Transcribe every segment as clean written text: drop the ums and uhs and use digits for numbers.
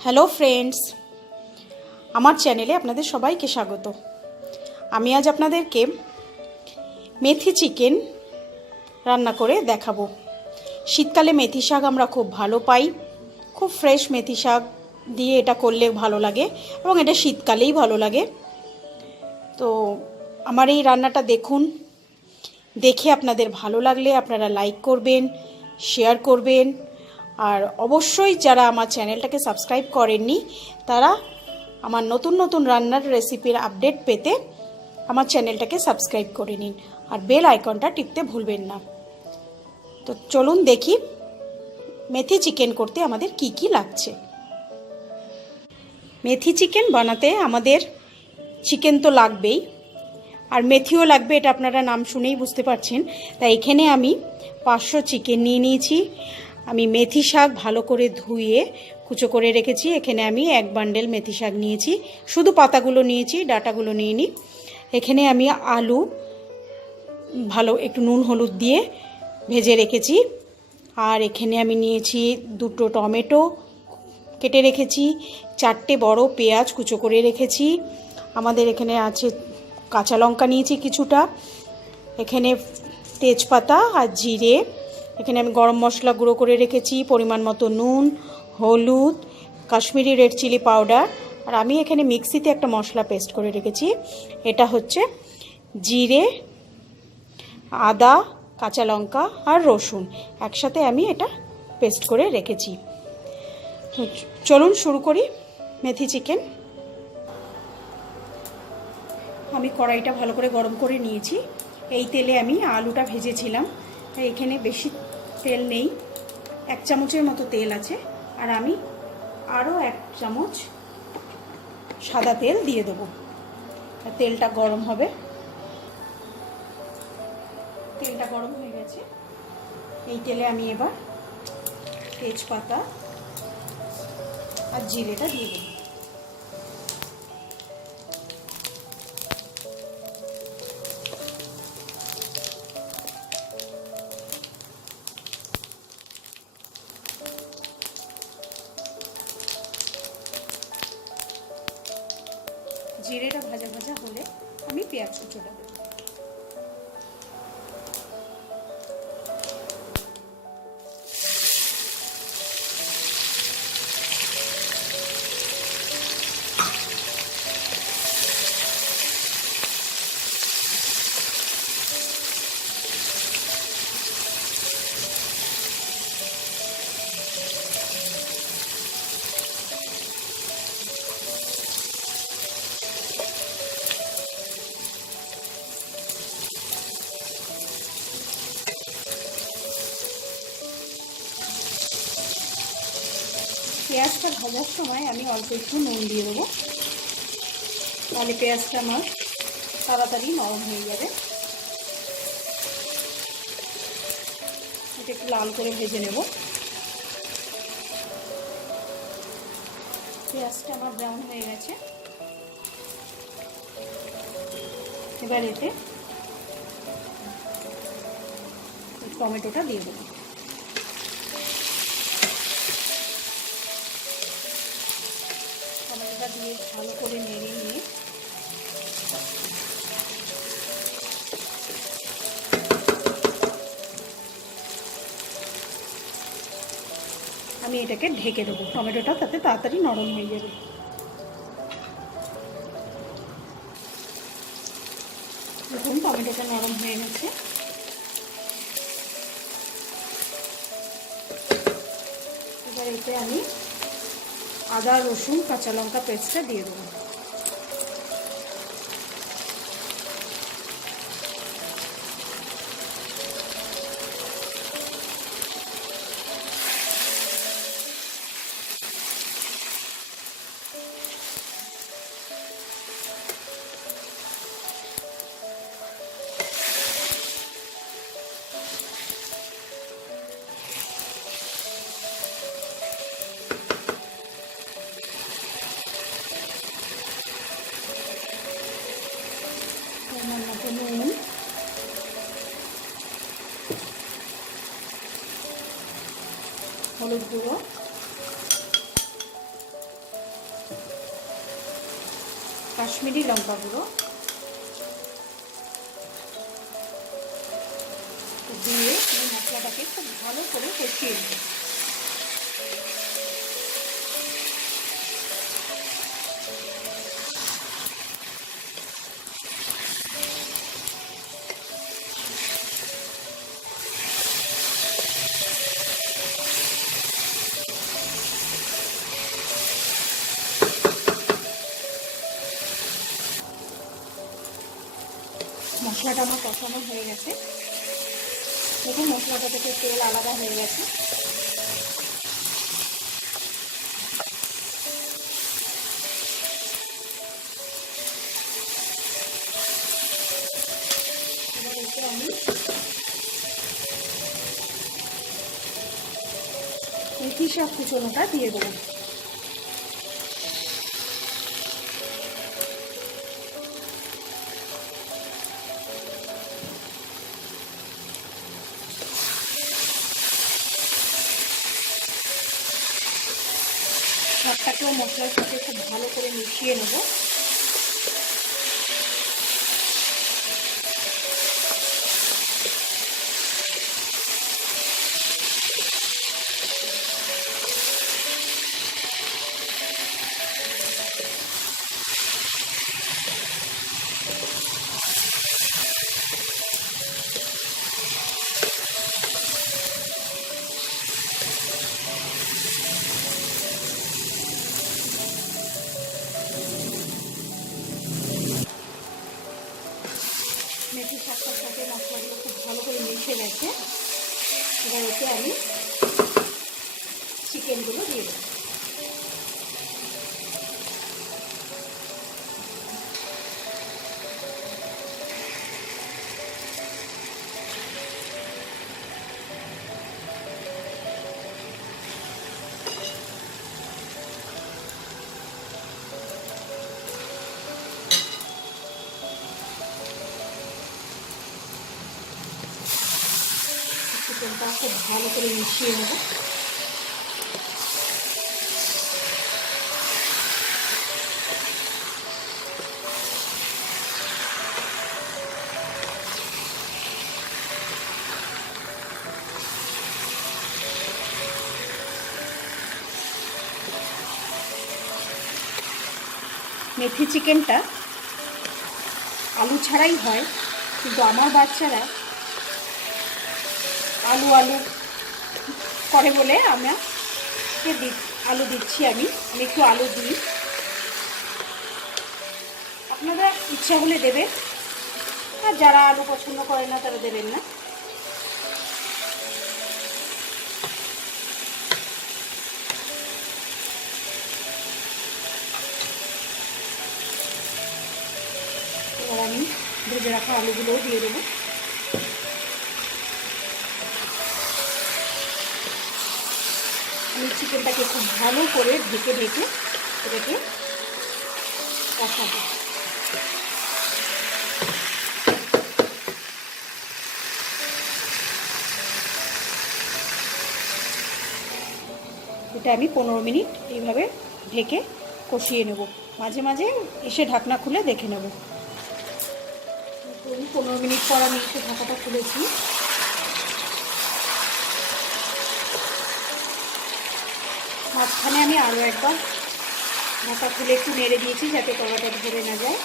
Hello friends, আমার চ্যানেলে আপনাদের সবাইকে স্বাগত। আমি আজ আপনাদেরকে মেথি চিকেন রান্না করে দেখাবো। শীতকালে মেথি শাক আমরা খুব ভালো পাই, খুব ফ্রেশ মেথি শাক দিয়ে এটা করলে ভালো লাগে এবং এটা শীতকালেই ভালো লাগে। তো আমার এই রান্নাটা দেখুন, দেখে আপনাদের ভালো লাগলে আপনারা লাইক করবেন, শেয়ার করবেন, আর অবশ্যই যারা আমার চ্যানেলটাকে সাবস্ক্রাইব করেননি তারা আমার নতুন নতুন রান্নার রেসিপির আপডেট পেতে আমার চ্যানেলটাকে সাবস্ক্রাইব করে নিন আর বেল আইকনটা টিপতে ভুলবেন না। তো চলুন দেখি মেথি চিকেন করতে আমাদের কি কি লাগছে। মেথি চিকেন বানাতে আমাদের চিকেন তো লাগবেই, আর মেথিও লাগবে, এটা আপনারা নাম শুনেই বুঝতে পারছেন। তাই এখানে আমি 500 চিকেন নিয়ে নিয়েছি। আমি মেথি শাক ভালো করে ধুয়ে কুচো করে রেখেছি। এখানে আমি 1 বান্ডেল মেথি শাক নিয়েছি, শুধু পাতাগুলো নিয়েছি, ডাটাগুলো নিইনি। এখানে আমি আলু ভালো একটু নুন হলুদ দিয়ে ভেজে রেখেছি। আর এখানে আমি নিয়েছি 2টো টমেটো কেটে রেখেছি, 4টে বড় পেঁয়াজ কুচো করে রেখেছি। আমাদের এখানে আছে কাঁচা লঙ্কা নিয়েছি কিছুটা, এখানে তেজপাতা আর জিরে, এখানে আমি গরম মশলা গুঁড়ো করে রেখেছি, পরিমাণ মতো নুন, হলুদ, কাশ্মীরি রেড চিলি পাউডার, আর আমি এখানে মিক্সিতে একটা মশলা পেস্ট করে রেখেছি। এটা হচ্ছে জিরে, আদা, কাঁচা লঙ্কা আর রসুন একসাথে আমি এটা পেস্ট করে রেখেছি। তো চলুন শুরু করি মেথি চিকেন। আমি কড়াইটা ভালো করে গরম করে নিয়েছি। এই তেলে আমি আলুটা ভেজেছিলাম, তাই এখানে বেশি তেল নেই, 1 চামচের মতো তেল আছে। আর আমি আরও 1 চামচ সাদা তেল দিয়ে দেবো। তেলটা গরম হবে। তেলটা গরম হয়ে গেছে। এই তেলে আমি এবার তেজপাতা আর জিরেটা দিয়ে দেবো। জিরেটা ভাজা ভাজা হলে আমি পেঁয়াজ কুচোটা দেবো। পেঁয়াজটা ভাজার সময় আমি অল্প একটু নুন দিয়ে দেবো, তাহলে পেঁয়াজটা আমার তাড়াতাড়ি নরম হয়ে যাবে। এটা একটু লাল করে ভেজে নেব। পেঁয়াজটা আমার ব্রাউন হয়ে গেছে। এবার এতে টমেটোটা দিয়ে দেবো। টমেটোটা দিয়ে ভালো করে নেড়ে নিয়ে আমি এটাকে ঢেকে দেবো। টমেটোটা তাতে তাড়াতাড়ি নরম হয়ে যাবে। দেখুন টমেটোটা নরম হয়ে গেছে। এবার এতে আমি আদা, রসুন, কাঁচা লঙ্কা পেস্টটা দিয়ে দেবো। পরিমাণ মতো নুন, হলুদ গুঁড়ো, কাশ্মীরি লঙ্কা গুঁড়ো দিয়ে এই মশলাটাকে খুব ভালো করে কষিয়ে নেব। মশলাটা আমার কষানো হয়ে গেছে। দেখুন মশলাটা থেকে তেল আলাদা হয়ে গেছে। এবার এতে আমি মেথি শাক কুচোনোটা দিয়ে দেবো। শাকটাকেও মশলার সাথে খুব ভালো করে মিশিয়ে নেব। মেথি শাকটার সাথে মশলাগুলো খুব ভালো করে মিশে গেছে। এবার ওতে আমি চিকেনগুলো দিয়ে দেবো। চিকেনটা খুব ভালো করে মিশিয়ে নেব। মেথি চিকেনটা আলু ছাড়াই হয়, কিন্তু আমার বাচ্চারা আলু করে বলে আলু দিচ্ছি। আমি একটু আলু দিই, আপনারা ইচ্ছা হলে দেবে, আর যারা আলু পছন্দ করে না তারা দেবেন না। এবার আমি ভেজে রাখা আলুগুলোও দিয়ে দেবো। আমি চিকেনটাকে খুব ভালো করে ঢেকে এটাকে কষাবো। এটা আমি 15 মিনিট এইভাবে ঢেকে কষিয়ে নেব। মাঝে মাঝে এসে ঢাকনা খুলে দেখে নেব। 15 মিনিট পর আমি একটু ঢাকাটা খুলেছি। মাঝখানে আমি আরও একবার ঢাকা খুলে একটু নেড়ে দিয়েছি যাতে তলাটা ধরে না যায়।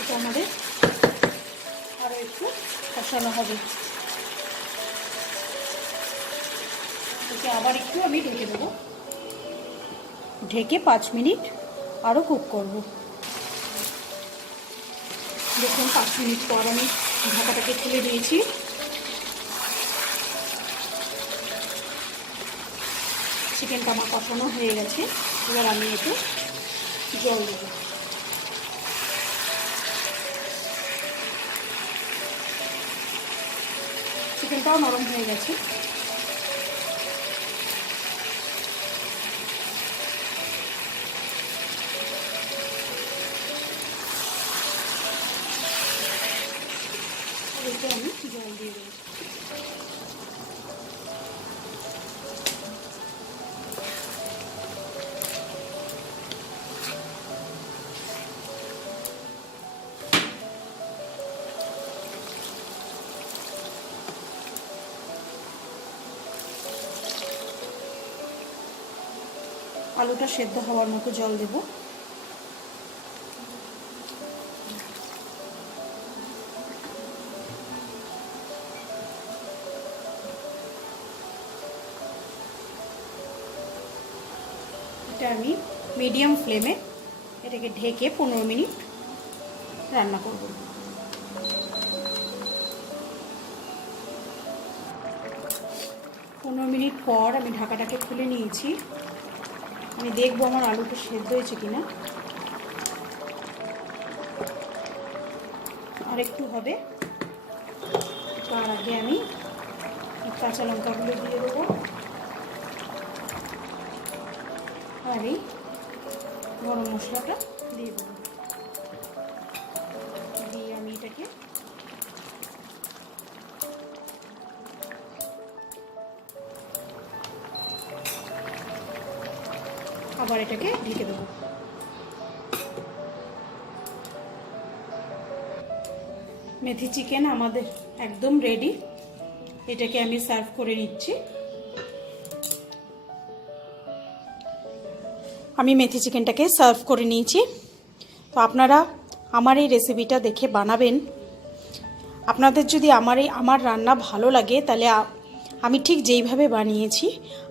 এটা আমাদের আরও একটু কষানো হবে। এটাকে আবার একটু আমি ঢেকে দেবো। ঢেকে 5 মিনিট আরও কুক করব। দেখুন 5 মিনিট পর আমি ঢাকাটাকে খুলে দিয়েছি। চিকেনটা আমার কষানো হয়ে গেছে। এবার আমি এতে জল দেবো। চিকেনটাও নরম হয়ে গেছে। এতে আমি জল দিয়ে দেবো। আলুটা সেদ্ধ হওয়ার মতো জল দেব। এটা আমি মিডিয়াম ফ্লেমে এটাকে ঢেকে 15 মিনিট রান্না করব। 15 মিনিট পর আমি ঢাকাটাকে খুলে নিয়েছি। আমি দেখবো আমার আলুটা সেদ্ধ হয়েছে কিনা। আর একটু হবে, তার আগে আমি কাঁচা লঙ্কাগুলো দিয়ে দেবো আর এই গরম মশলাটা দিয়ে দেবো। দিয়ে আমি এটাকে আবার এটাকে ঢেকে দেবো। মেথি চিকেন আমাদের একদম রেডি। এটাকে আমি সার্ভ করে নিচ্ছি। আমি মেথি চিকেনটাকে সার্ভ করে নিয়েছি। তো আপনারা আমার এই রেসিপিটা দেখে বানাবেন। আপনাদের যদি আমার রান্না ভালো লাগে তাহলে আমি ঠিক যেইভাবে বানিয়েছি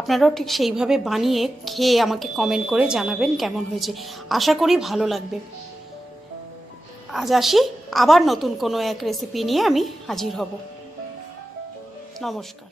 আপনারাও ঠিক সেইভাবে বানিয়ে খেয়ে আমাকে কমেন্ট করে জানাবেন কেমন হয়েছে। আশা করি ভালো লাগবে। আজ আসি, আবার নতুন কোনো এক রেসিপি নিয়ে আমি হাজির হব। নমস্কার।